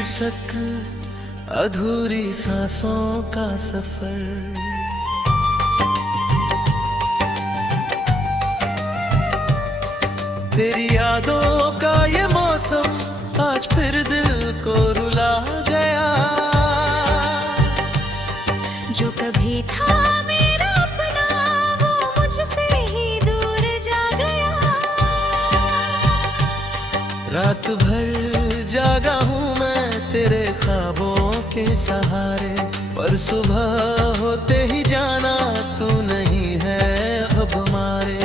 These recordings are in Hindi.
शीर्षक अधूरी सांसों का सफर। तेरी यादों का ये मौसम आज फिर दिल को रुला गया। जो कभी था मेरा अपना वो मुझसे ही दूर जा गया। रात भर जागा हूँ मैं तेरे ख्वाबों के सहारे, पर सुबह होते ही जाना तू नहीं है अब हमारे।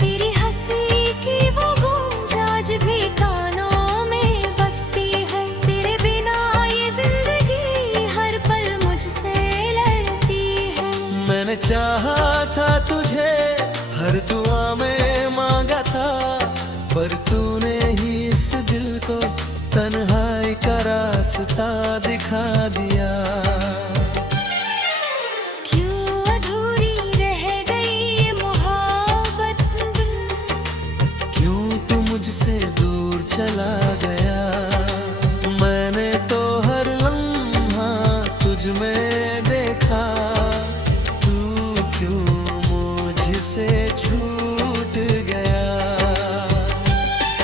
तेरी हंसी की वो गूंज आज भी कानों में बसती है। तेरे बिना ये जिंदगी हर पल मुझसे लड़ती है। मैंने चाहा था तुझे, हर दुआ में मांगा था, पर तूने ही इस दिल को तन्हाई का रास्ता दिखा दिया। क्यों अधूरी रह गई ये मोहब्बत, क्यों तू मुझसे दूर चला गया। मैंने तो हर लम्हा तुझ में देखा, तू क्यों मुझसे छूट गया।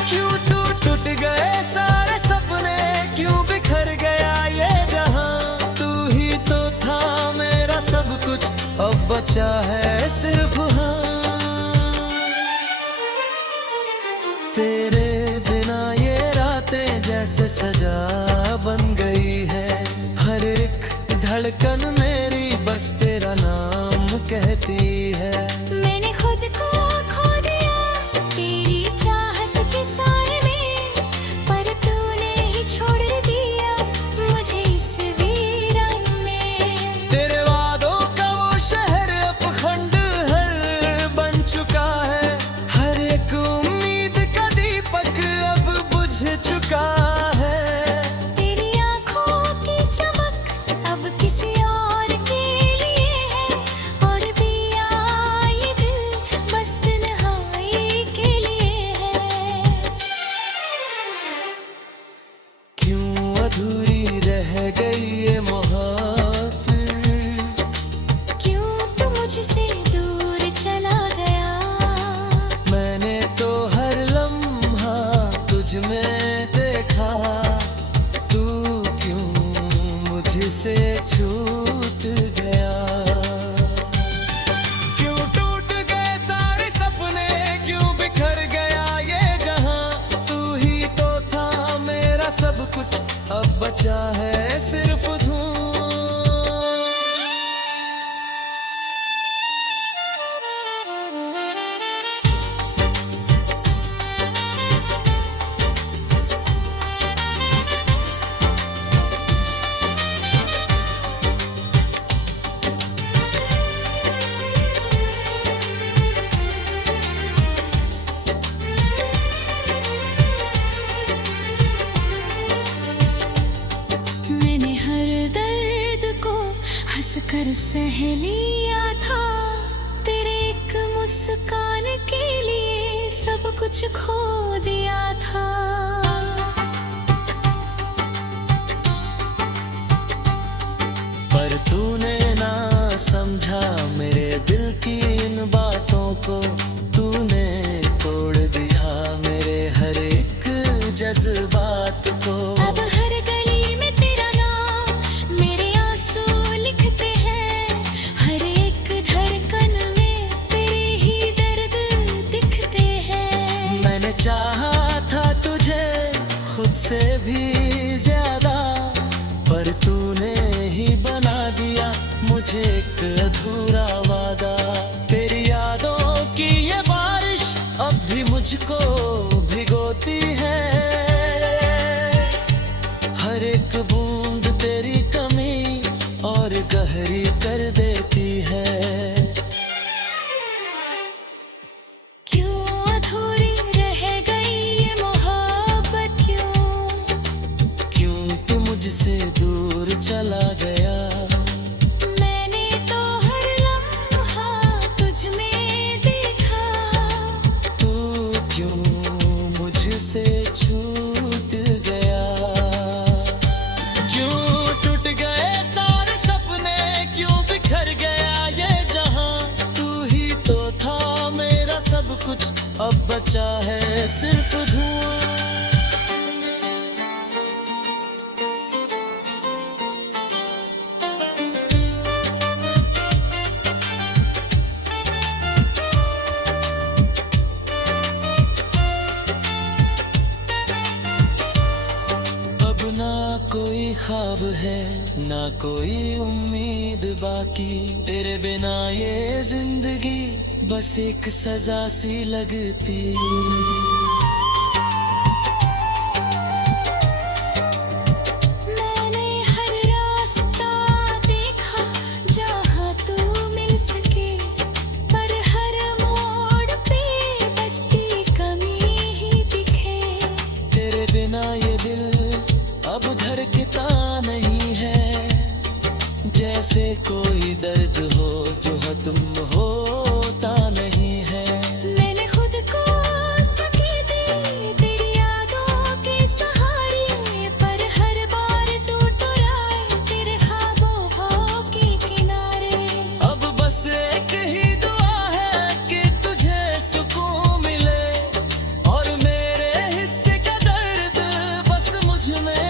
क्यों टूट गए सारे सपने, क्यों बिखर गया ये जहां। तू ही तो था मेरा सब कुछ, अब बचा है सिर्फ हाँ। तेरे बिना ये रातें जैसे सजा बन गई है। हर एक धड़कन मेरी बस तेरा नाम कहती है। मैंने खुद को खो दिया तेरी चाहत के साए में, पर तूने ही छोड़ दिया मुझे इस वीरान में। तेरे वादों का वो शहर अब खंडहर बन चुका है। हर एक उम्मीद का दीपक अब बुझ चुका है। तेरी आंखों की चमक अब किसी और के लिए है, और पिया ये दिल बस तन्हाई के लिए है। क्यों अधूरी रह गई ये मोहब्बत, क्यों तू मुझसे दूर चला गया। मैंने तो हर लम्हा तुझ में देखा, तू क्यों मुझसे छूट गया। क्यों टूट गए सारे सपने, क्यों बिखर गया ये जहां। तू ही तो था मेरा सब कुछ, अब बचा है सिर्फ धूं। मैंने हर दर्द को हंसकर सह लिया था। तेरे एक मुस्कान के लिए सब कुछ खो दिया था। पर तूने ना समझा मेरे दिल की इन बातों को। तूने तोड़ दिया मेरे हर एक जज्बात को। अब हर गली में तेरा नाम मेरे आंसू लिखते हैं। हर एक धड़कन में तेरे ही दर्द दिखते हैं। मैंने चाहा था तुझे, बचा है सिर्फ धुआं। ना कोई ख्वाब है ना कोई उम्मीद बाकी, तेरे बिना ये जिंदगी बस एक सजा सी लगती। मैंने हर रास्ता देखा जहाँ तू मिल सके, पर हर मोड़ पे बस की कमी ही दिखे। तेरे बिना ये दिल अब धड़कता नहीं है, जैसे कोई दर्द हो जो खत्म होता नहीं है। मैंने खुद को सके दी तेरी यादों के सहारे, पर हर बार टूट रहा तेरे ख्वाबों के किनारे। अब बस एक ही दुआ है कि तुझे सुकून मिले, और मेरे हिस्से का दर्द बस मुझ में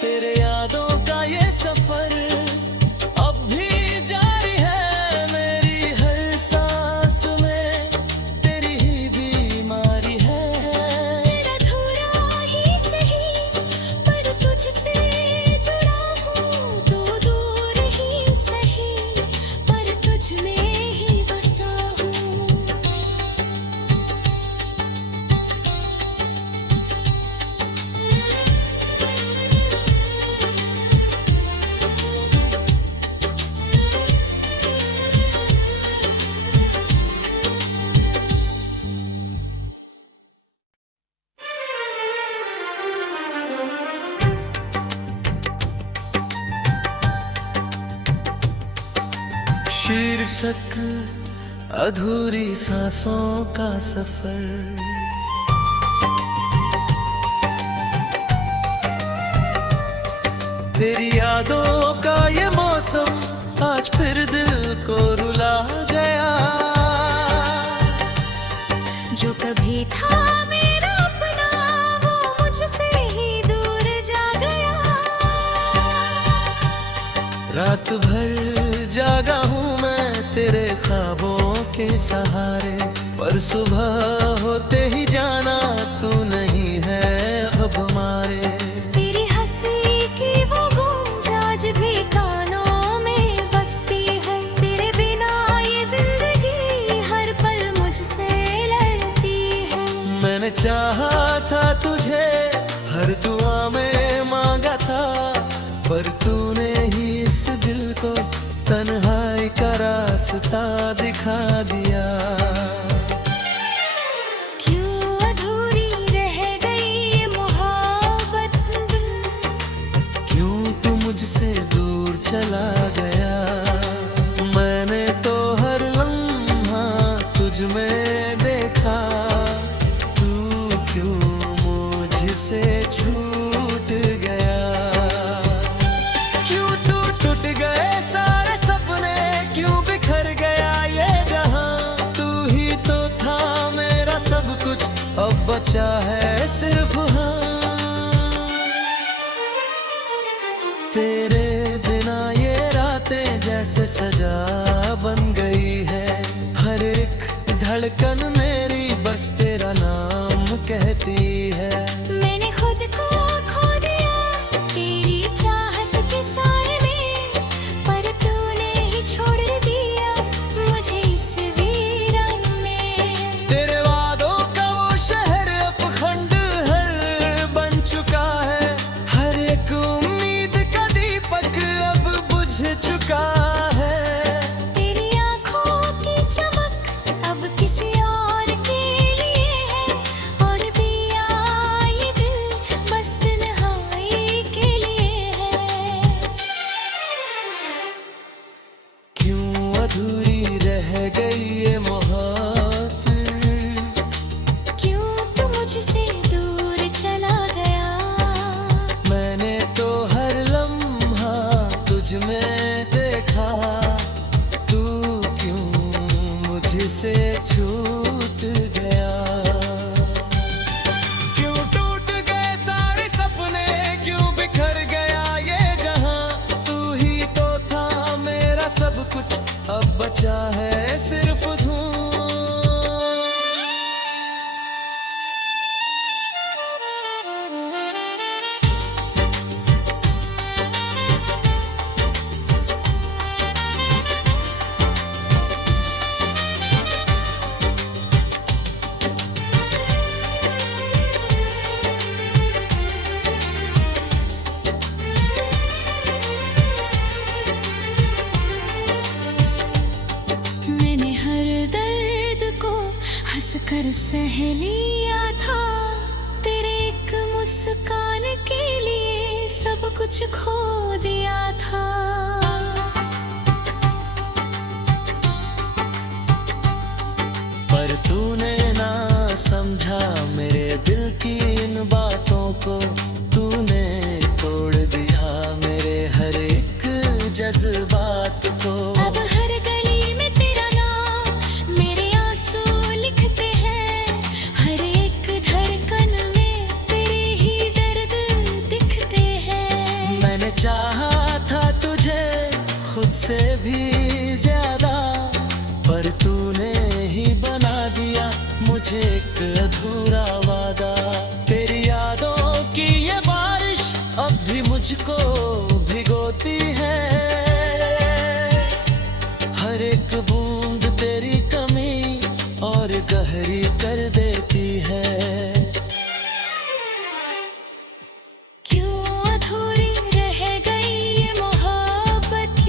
तेरे यादों का ये सफर अब भी जारी है। मेरी हर सांस में तेरी ही बीमारी है। तेरा अधूरा ही सही पर तुझसे जुड़ा हूँ, तो दूर ही सही पर तुझ में ही बसा हूँ। शीर्षक अधूरी सांसों का सफर। तेरी यादों का ये मौसम आज फिर दिल को रुला गया। जो कभी था मेरा अपना वो मुझसे ही दूर जा गया। रात भर जागा हूँ मैं तेरे ख्वाबों के सहारे, पर सुबह होते ही जाना तू नहीं है अब हमारे। तेरी हंसी की वो गूंज आज भी कानों में बसती है, तेरे बिना ये जिंदगी हर पल मुझसे लड़ती है। मैंने चाहा था तुझे हर दुआ में मांगा था, पर तूने ही इस दिल को तन्हाई का रास्ता दिखा दिया। क्यों अधूरी रह गई ये मोहब्बत, क्यों तू मुझसे दूर चला गया। मैंने तो हर लम्हा तुझ में देखा, तू क्यों मुझसे छूट गया। क्यों टूट गए सारे सपने, क्यों बिखर गया ये जहां। तू ही तो था मेरा सब कुछ, अब बचा है सिर्फ हाँ। तेरे बिना ये रातें जैसे सजा बन गई है। हर एक धड़कन मेरी बस तेरा नाम कहती है। मैंने खुद को खो दिया तेरी चाहत के साए में, पर तूने ही छोड़ दिया मुझे इस वीरान में। तेरे वादों का वो शहर अब खंडहर बन चुका है, हर एक उम्मीद का दीपक अब बुझ चुका है। तेरी आँखों की चमक अब किसी और के लिए है, और पिया ये दिल बस तन्हाई के लिए है। क्यों अधूरी रह गई ये मोहब्बत, क्यों तू मुझसे दूर चला गया। मैंने तो हर लम्हा तुझ में देखा। बचा है सिर्फ धुआं। मैंने हर दर्द को हंस कर सह लिया था, तेरे एक मुस्कान के लिए सब कुछ खो दिया था। पर तूने ना समझा मेरे दिल की इन बातों को, तूने तोड़ दिया मेरे हर एक जज्बात को। अब हर गली में तेरा नाम मेरे आंसू लिखते हैं, हर एक धड़कन में तेरे ही दर्द दिखते हैं। मैंने चाहा था तुझे खुद से भी ज्यादा, पर तूने ही बना दिया मुझे एक अधूरा वादा। तेरी यादों की ये बारिश अब भी मुझको भिगोती है, हर एक बूंद तेरी कमी और गहरी कर देती है। क्यों अधूरी रह गई ये मोहब्बत,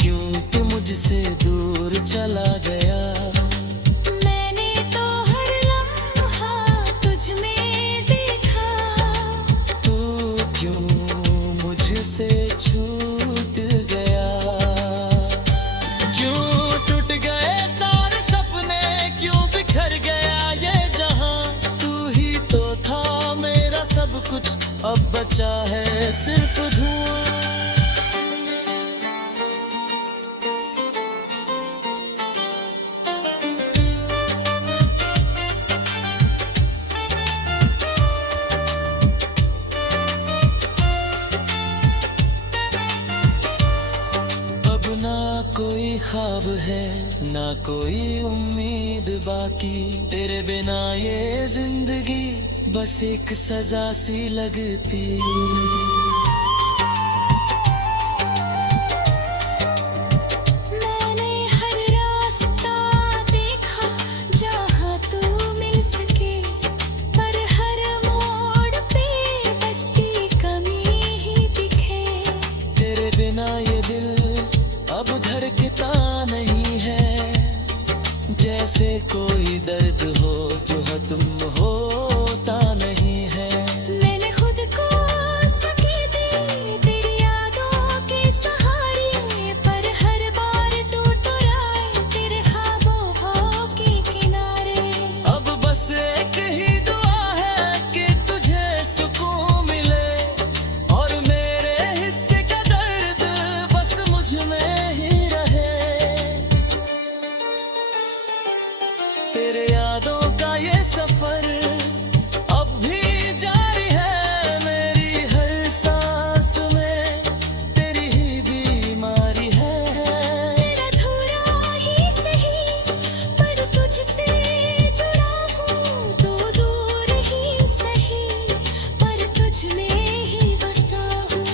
क्यों तू मुझसे दूर चला गया। मैंने तो हर लम्हा तुझ में देखा, तू क्यों मुझसे छूट गया। क्यों टूट गए सारे सपने, क्यों बिखर गया ये जहां। तू ही तो था मेरा सब कुछ, अब बचा है सिर्फ धुआं। अब ना कोई ख्वाब है ना कोई उम्मीद बाकी, तेरे बिना ये जिंदगी बस एक सजा सी लगती। मैंने हर रास्ता देखा जहाँ तू मिल सके, पर हर मोड़ पे बस की कमी ही दिखे। तेरे बिना ये दिल अब धड़कता नहीं है, जैसे कोई दर्द हो जो खत्म होता नहीं है। मैंने खुद को सकी दी तेरी यादों के सहारे, पर हर बार टूट आए तेरे ख्वाबों के किनारे। अब बस एक ही दुआ है कि तुझे सुकून मिले, और मेरे हिस्से का दर्द बस मुझ में ही रहे। तेरे यादों का ये सफर अब भी जारी है, मेरी हर सांस में तेरी ही बीमारी है। तेरा अधूरा ही सही पर तुझसे जुड़ा हूँ, तो दूर ही सही पर तुझ में ही बसा हूँ।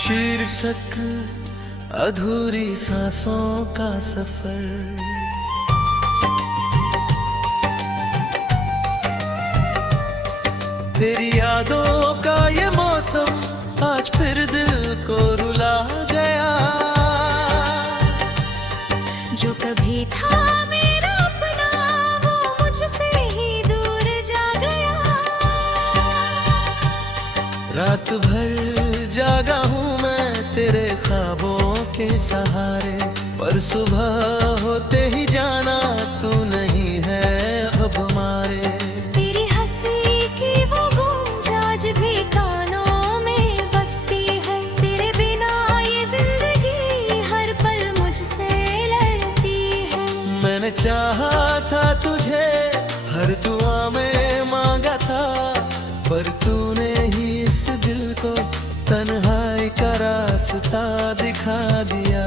शीर्षक अधूरी सांसों का सफर। तेरी यादों का ये मौसम आज फिर दिल को रुला गया। जो कभी था मेरा अपना वो मुझसे ही दूर जा गया। रात भर जागा हूँ मैं तेरे ख्वाबों के सहारे, पर सुबह होते ही जाना तू नहीं मैंने चाहा था तुझे, हर दुआ में मांगा था, पर तूने ही इस दिल को तन्हाई का रास्ता दिखा दिया।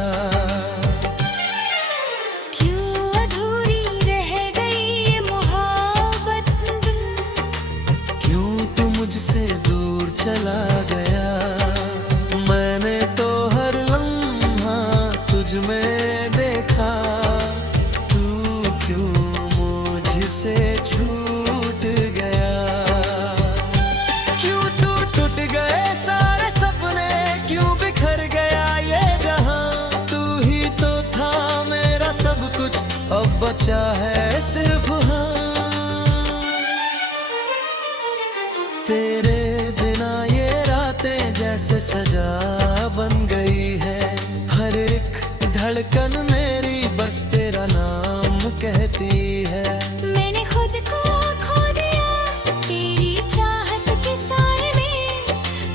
क्यों अधूरी रह गई ये मोहब्बत, क्यों तू मुझसे दूर चला गया। मैंने तो हर लम्हा तुझ में देखा, तू क्यों मुझसे छूट गया। क्यों टूट गए सारे सपने, क्यों बिखर गया ये जहां। तू ही तो था मेरा सब कुछ, अब बचा है सिर्फ हाँ। तेरे बिना ये रातें जैसे सजा बन गई है। हर एक धड़कन मेरी बस तेरा नाम कहती है। मैंने खुद को खो दिया तेरी चाहत के साए में,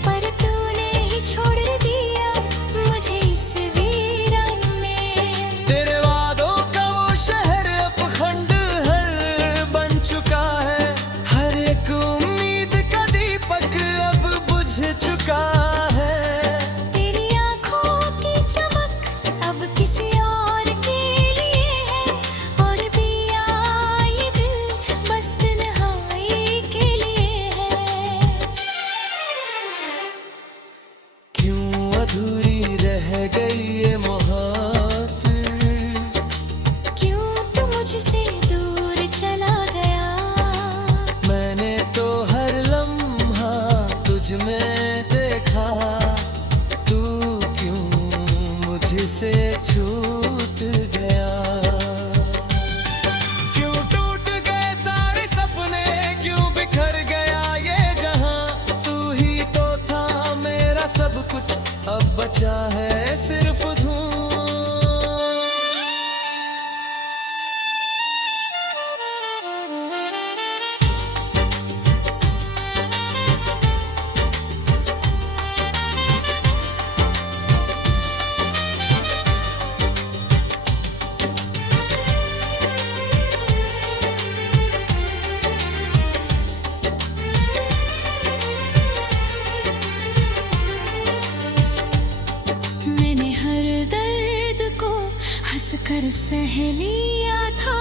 पर तूने ही छोड़ दिया मुझे इस वीरान में। तेरे वादों का वो शहर अब खंडहर बन चुका है। हर एक उम्मीद का दीपक अब बुझ चुका है। तेरी आँखों की चमक अब किसी और के लिए है, और पिया ये दिल बस तन्हाई के लिए है। क्यों अधूरी रह गई ये मोहब्बत, क्यों तू मुझसे दूर चला गया। मैंने तो हर लम्हा तुझ में देखा, तू क्यों मुझसे छूट गया। क्यों टूट गए सारे सपने, क्यों बिखर गया ये जहां। तू ही तो था मेरा सब कुछ, अब बचा है सिर्फ धुआं। मैंने हर दर्द को हंस कर सह लिया था,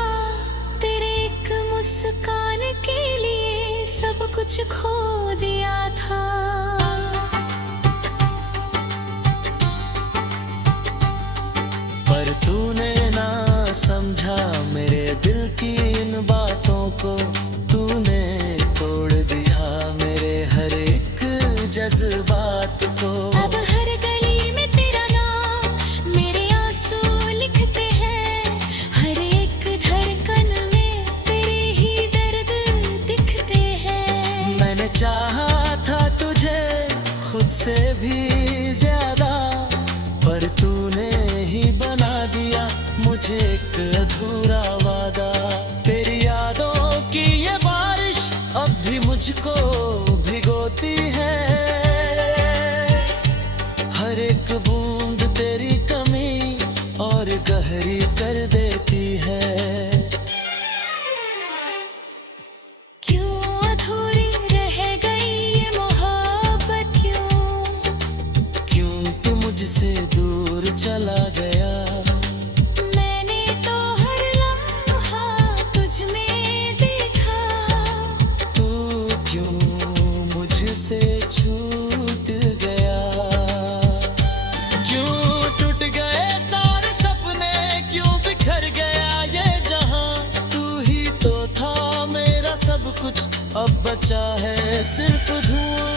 तेरे एक मुस्कान के लिए सब कुछ खो दिया था। पर तूने ना समझा मेरे दिल की इन बातों को। तूने तोड़ दिया मेरे हर एक जज्बात को। अब हर गली में तेरा नाम मेरे आंसू लिखते हैं, हर एक धड़कन में तेरे ही दर्द दिखते हैं। मैंने चाहा था तुझे खुद से भी ज्यादा, पर तूने ही बना दिया मुझे एक अधूरा वादा। तेरी यादों की ये बारिश अब भी मुझको भिगोती है। हर एक बूंद तेरी कमी और गहरी कर देती है। क्यों अधूरी रह गई ये मोहब्बत, क्यों तू मुझसे दूर चला गया। मैंने तो हर लम्हा तुझ में देखा, तू क्यों मुझसे छूट गया। क्यों टूट गए सारे सपने, क्यों बिखर गया ये जहां। तू ही तो था मेरा सब कुछ, अब बचा है सिर्फ धुआं।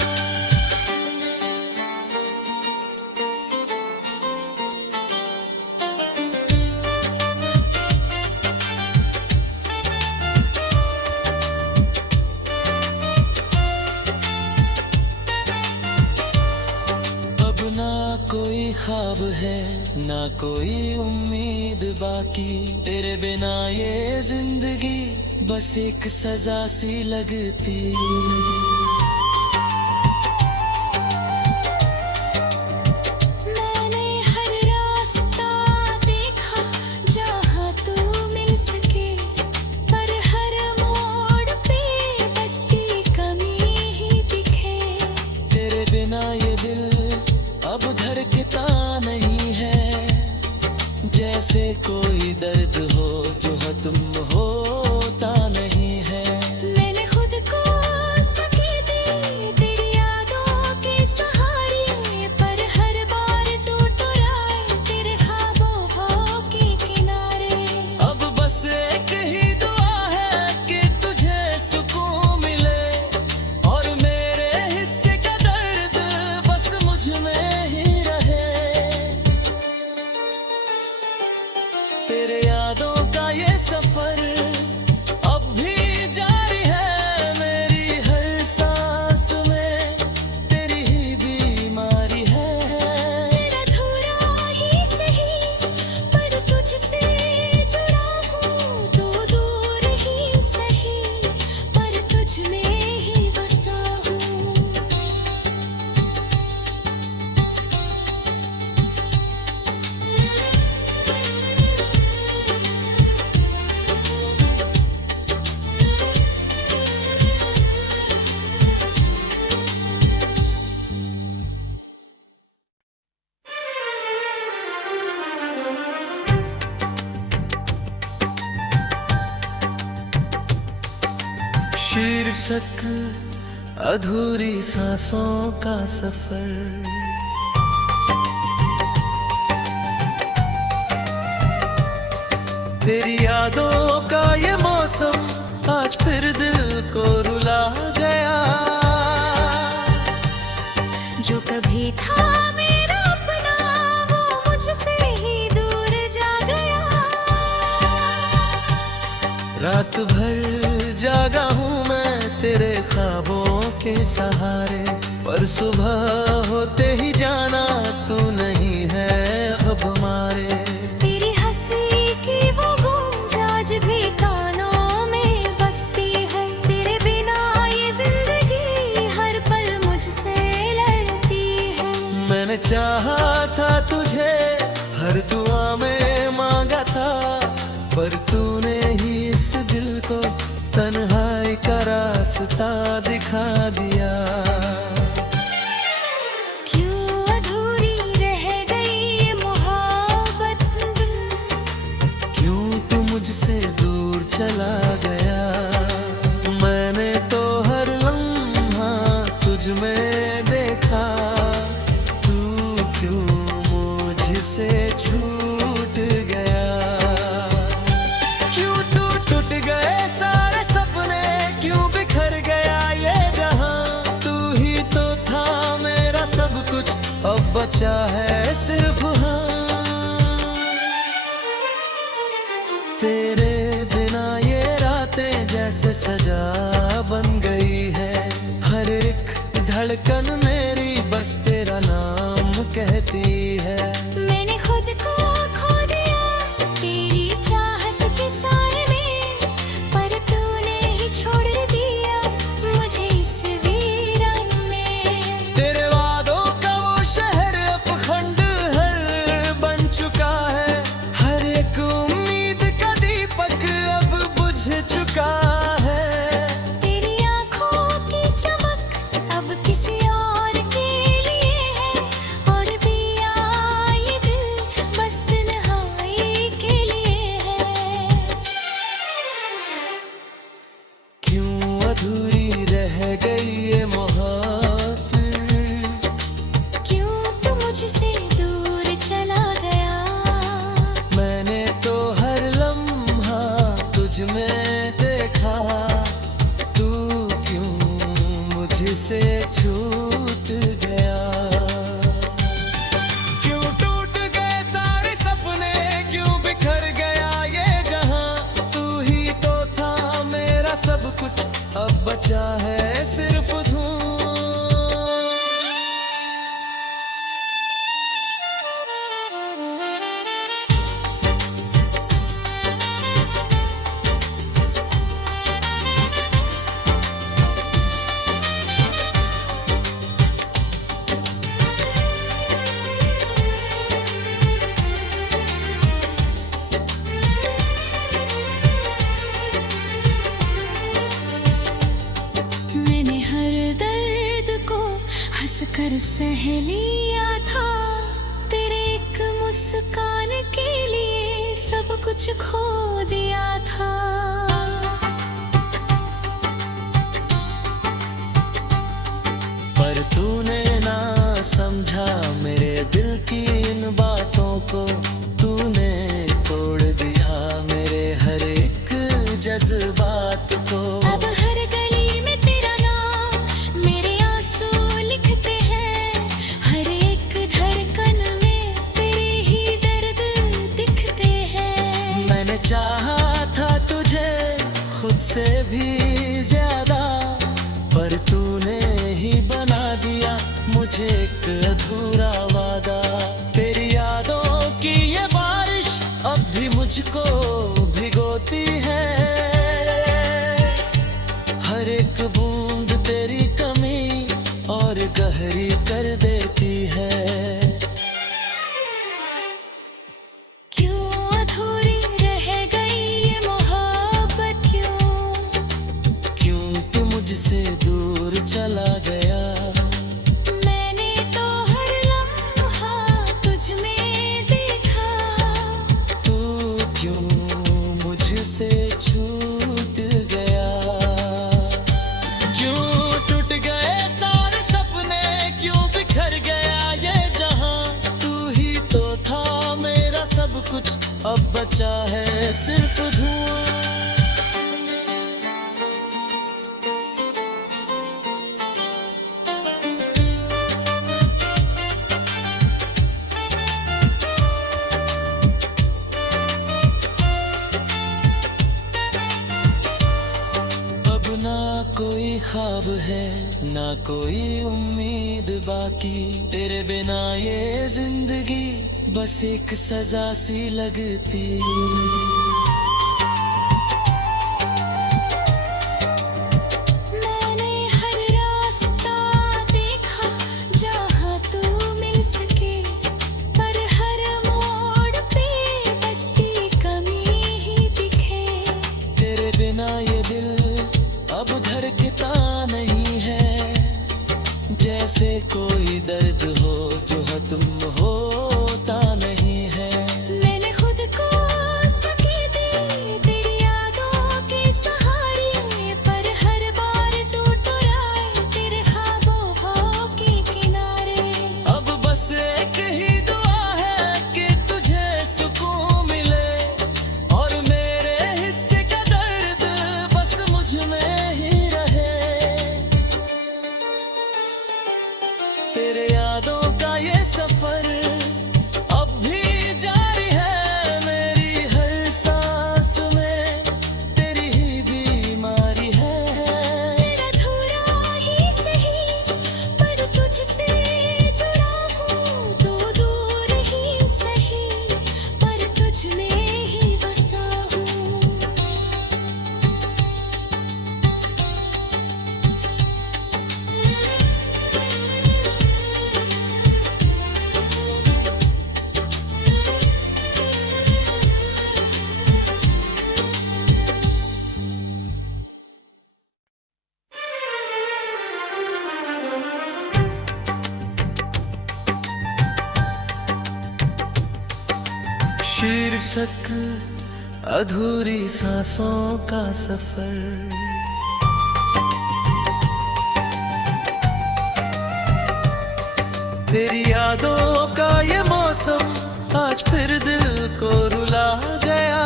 अब ना कोई ख्वाब है, ना कोई उम्मीद बाकी। तेरे बिना ये जिंदगी बस एक सजा सी लगती। मैंने हर रास्ता देखा जहाँ तू मिल सके, कोई दर्द हो जो खत्म होता नहीं है। मैंने खुद को सकी दी तेरी यादों के सहारे, पर हर बार टूट आए तेरे ख्वाबों के किनारे। अब बस एक ही दुआ है कि तुझे सुकून मिले, और मेरे हिस्से का दर्द बस मुझ में ही रहे। तेरे यादों का ये सफर अब भी जारी है, मेरी हर सांस में तेरी ही बीमारी है। तेरा अधूरा ही सही पर तुझसे जुड़ा हूँ, तू दूर ही सही पर तुझ में ही बसा हूँ। शीर्षक अधूरी सांसों का सफर। तेरी यादों का ये मौसम आज फिर दिल को रुला गया। जो कभी था मेरा अपना वो मुझसे ही दूर जा गया। रात भर जागा हूँ मैं तेरे ख्वाबों के सहारे, पर सुबह होते ही जाना तू नहीं है अब हमारे। तेरी हंसी की वो गूंज आज भी कानों में बसती है, तेरे बिना ये जिंदगी हर पल मुझसे लड़ती है। मैंने चाहा था तुझे, हर दुआ में मांगा था, पर तूने ही इस दिल को तन्हाई का रास्ता दिखा दिया। क्यों अधूरी रह गई ये मोहब्बत, क्यों तू मुझसे दूर चला गया। मैंने तो हर लम्हा तुझ में देखा, तू क्यों मुझसे छूट गया। क्यों टूट गए सारे सपने, क्यों बिखर गया ये जहां। तू ही तो था मेरा सब कुछ, अब बचा है सिर्फ हाँ। तेरे बिना ये रातें जैसे सजा बन गई है, हर एक धड़कन मेरी बस तेरा नाम कहती है। मैंने खुद को खो दिया तेरी चाहत के सारे में, पर तूने ही छोड़ दिया मुझे इस वीरान में। तेरे वादों का वो शहर अब खंडहर बन चुका है, हर एक उम्मीद का दीपक अब बुझ चुका है। तेरी आँखों की चमक अब किसी और के लिए है, और पिया ये दिल बस तन्हाई के लिए है। क्यों अधूरी रह गई ये मोहब्बत, क्यों तू मुझसे दूर चला गया। मैंने तो हर लम्हा तुझ में देखा, तू क्यों मुझसे छूट गया। क्यों टूट गए सारे सपने, क्यों बिखर गया ये जहां। तू ही तो था मेरा सब कुछ, अब बचा है सिर्फ धूं। कर सह लिया था, तेरे एक मुस्कान के लिए सब सब कुछ खो दिया था। पर तूने ना समझा मेरे दिल की इन बातों को, तूने तोड़ दिया मेरे हर एक जज्बात को। अब हर गली में तेरा नाम मेरे आंसू लिखते हैं, हर एक धड़कन में तेरे ही दर्द दिखते हैं। मैंने चाहा था तुझे खुद से भी ज्यादा, पर तूने ही बना दिया मुझे एक अधूरा वादा। तेरी यादों की ये बारिश अब भी मुझको भिगोती है, हर एक बूंद तेरी कमी और गहरी कर देती है। क्यों अधूरी रह गई ये मोहब्बत, क्यों तू मुझसे दूर चला गया। मैंने तो हर लम्हा तुझ में देखा, तू क्यों मुझसे छूट गया। क्यों टूट गए सारे सपने, क्यों बिखर गया ये जहां। तू ही तो था मेरा सब कुछ, अब बचा है सिर्फ धुआं। अब ना कोई ख्वाब है ना कोई उम्मीद बाकी, तेरे बिना ये जिंदगी बस एक सजा सी लगती। मैंने हर रास्ता देखा जहाँ तू मिल सके, पर हर मोड़ पे बस की कमी ही दिखे। तेरे बिना ये दिल अब धड़कता नहीं है, जैसे कोई दर्द हो जो खत्म होता नहीं है। मैंने खुद को सके दी तेरी यादों के सहारे, पर हर बार टूट आए तेरे ख्वाबों के किनारे। अब बस एक ही दुआ है कि तुझे सुकून मिले, और मेरे हिस्से का दर्द बस मुझ में ही रहे। तेरे यादों का ये सफर अब भी जारी है, मेरी हर सांस में तेरी ही बीमारी है। तेरा अधूरा ही सही, पर तुझसे जुड़ा हूँ, तो दूर ही सही, पर तुझ में ही बसा हूँ। शीर्षक अधूरी सांसों का सफर। तेरी यादों का ये मौसम आज फिर दिल को रुला गया।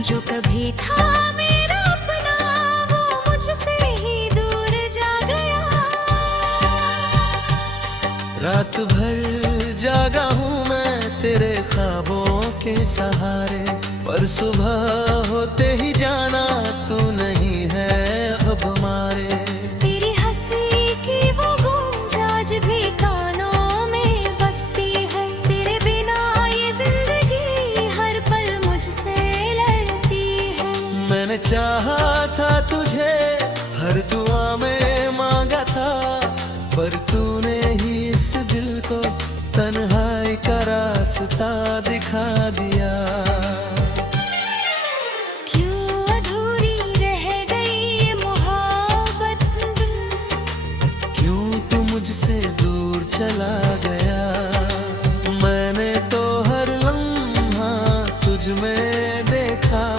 जो कभी था मेरा अपना वो मुझसे ही दूर जा गया। रात भर जागा हूँ मैं तेरे ख्वाबों के सहारे, पर सुबह होते ही जाना तू नहीं है अब हमारे। तेरी हंसी की वो गूंज आज भी कानों में बसती है, तेरे बिना ये जिंदगी हर पल मुझसे लड़ती है। मैंने चाहा था तुझे हर दुआ में मांगा था, पर तूने ही इस दिल को तन्हाई का रास्ता दिखा दिया। क्यों अधूरी रह गई ये मोहब्बत, क्यों तू मुझसे दूर चला गया। मैंने तो हर लम्हा तुझ में देखा।